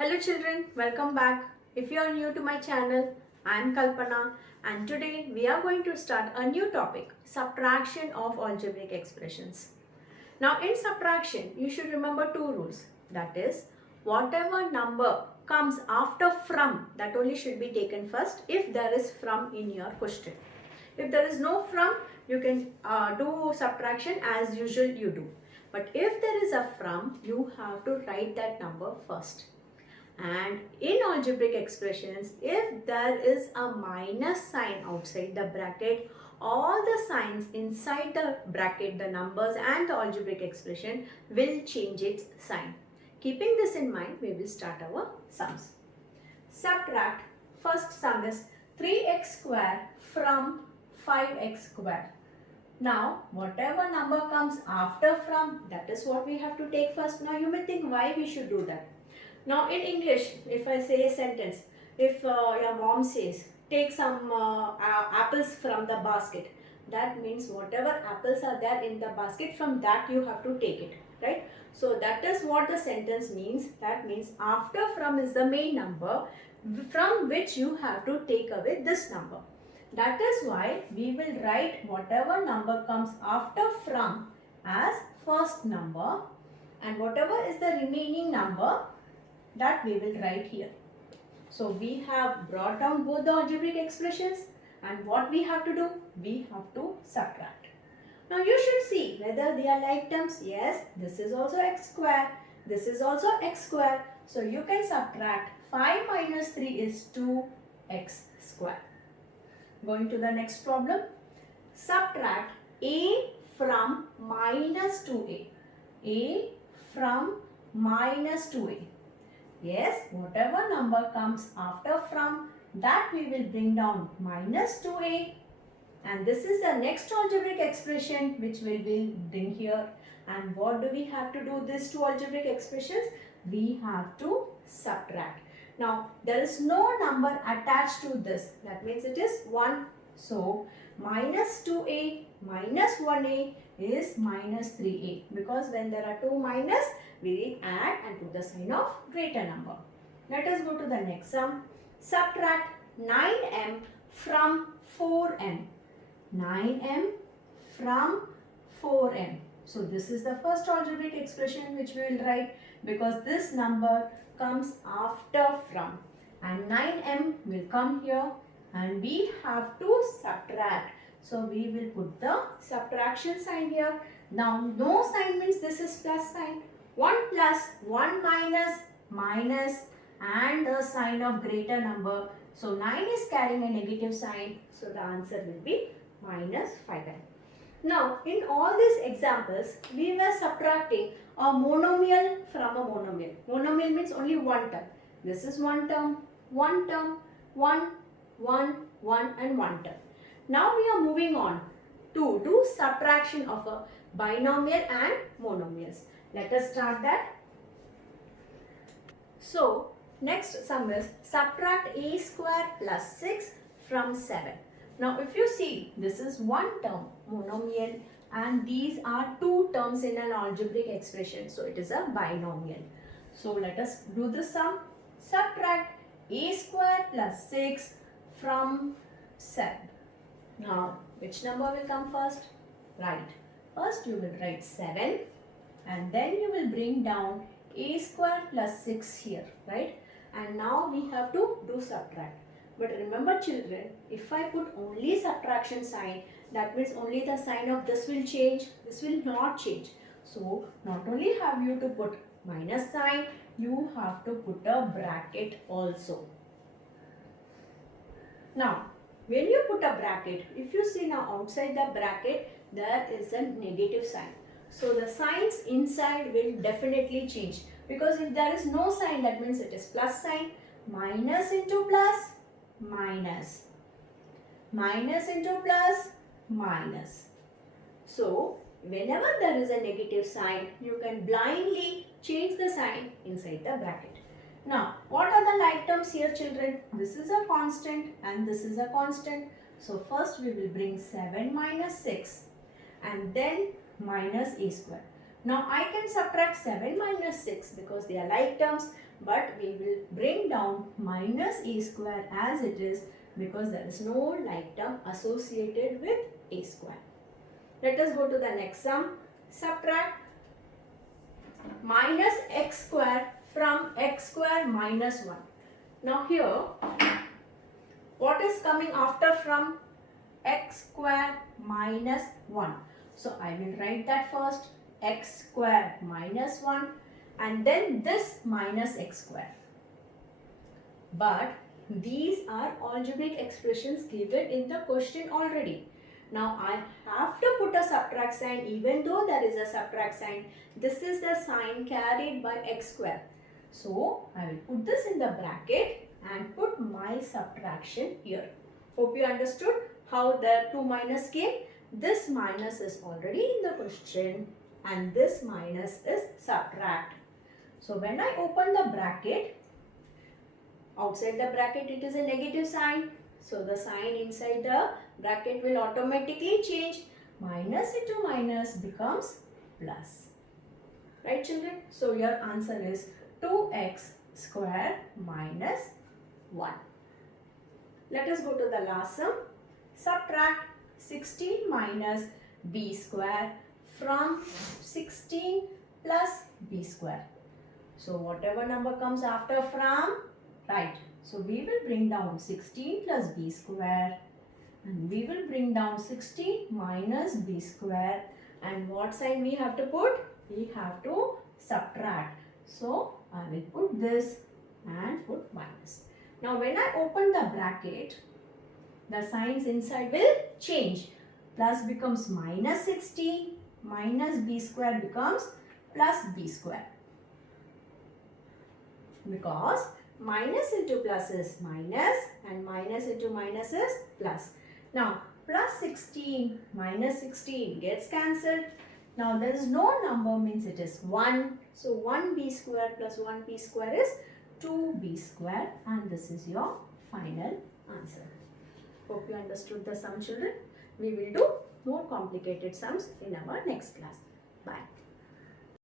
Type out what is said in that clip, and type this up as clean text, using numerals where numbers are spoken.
Hello children, welcome back. If you are new to my channel, I am Kalpana and today we are going to start a new topic, subtraction of algebraic expressions. Now in subtraction, you should remember two rules. That is, whatever number comes after from, that only should be taken first if there is from in your question. If there is no from, you can do subtraction as usual you do. But if there is a from, you have to write that number first. And in algebraic expressions, if there is a minus sign outside the bracket, all the signs inside the bracket, the numbers and the algebraic expression will change its sign. Keeping this in mind, we will start our sums. Subtract, first sum is 3x square from 5x square. Now, whatever number comes after from, that is what we have to take first. Now, you may think why we should do that. Now in English, if I say a sentence, if your mom says, take some apples from the basket, that means whatever apples are there in the basket, from that you have to take it, right? So that is what the sentence means. That means after from is the main number from which you have to take away this number. That is why we will write whatever number comes after from as first number, and whatever is the remaining number, that we will write here. So we have brought down both the algebraic expressions, and what we have to do? We have to subtract. Now you should see whether they are like terms. Yes, this is also x square, this is also x square. So you can subtract 5 minus 3 is 2x square. Going to the next problem. Subtract a from minus 2a. A from minus 2a. Yes, whatever number comes after from, that we will bring down minus 2a, and this is the next algebraic expression which we will bring here. And what do we have to do these two algebraic expressions? We have to subtract. Now there is no number attached to this, that means it is 1. So minus 2a minus 1a is minus 3a, because when there are two minus, we will add and put the sign of greater number. Let us go to the next sum. Subtract 9m from 4m. 9m from 4m. So this is the first algebraic expression which we will write, because this number comes after from, and 9m will come here and we have to subtract. So we will put the subtraction sign here. Now no sign means this is plus sign. 1 plus, 1 minus, minus, and the sign of greater number. So 9 is carrying a negative sign. So the answer will be minus 5m. Now in all these examples, we were subtracting a monomial from a monomial. Monomial means only one term. This is one term, 1, 1, 1 and 1 term. Now we are moving on to do subtraction of a binomial and monomials. Let us start that. So next sum is subtract a square plus 6 from 7. Now if you see, this is one term, monomial, and these are two terms in an algebraic expression. So it is a binomial. So let us do the sum. Subtract a square plus 6 from 7. Now which number will come first? Right. First you will write 7. And then you will bring down a square plus 6 here, right? And now we have to do subtract. But remember children, if I put only subtraction sign, that means only the sign of this will change, this will not change. So not only have you to put minus sign, you have to put a bracket also. Now when you put a bracket, if you see now outside the bracket, there is a negative sign. So the signs inside will definitely change, because if there is no sign, that means it is plus sign. Minus into plus, minus. Minus into plus, minus. So whenever there is a negative sign, you can blindly change the sign inside the bracket. Now what are the like terms here children? This is a constant and this is a constant. So first we will bring 7 minus 6 and then minus a square. Now I can subtract 7 minus 6 because they are like terms, but we will bring down minus a square as it is because there is no like term associated with a square. Let us go to the next sum. Subtract minus x square from x square minus 1. Now here, what is coming after from x square minus 1? So I will write that first, x square minus 1, and then this minus x square. But these are algebraic expressions given in the question already. Now I have to put a subtract sign even though there is a subtract sign. This is the sign carried by x square. So I will put this in the bracket and put my subtraction here. Hope you understood how the 2 minus came. This minus is already in the question and this minus is subtract. So when I open the bracket, outside the bracket it is a negative sign. So the sign inside the bracket will automatically change. Minus into minus becomes plus. Right children? So your answer is 2x square minus 1. Let us go to the last sum. Subtract 16 minus b square from 16 plus b square. So whatever number comes after from, right. So we will bring down 16 plus b square and we will bring down 16 minus b square, and what sign we have to put? We have to subtract. So I will put this and put minus. Now when I open the bracket, the signs inside will change. Plus becomes minus 16, minus b square becomes plus b square. Because minus into plus is minus and minus into minus is plus. Now plus 16 minus 16 gets cancelled. Now there is no number, means it is 1. So 1b square plus 1b square is 2b square, and this is your final answer. Hope you understood the sum children. We will do more complicated sums in our next class. Bye.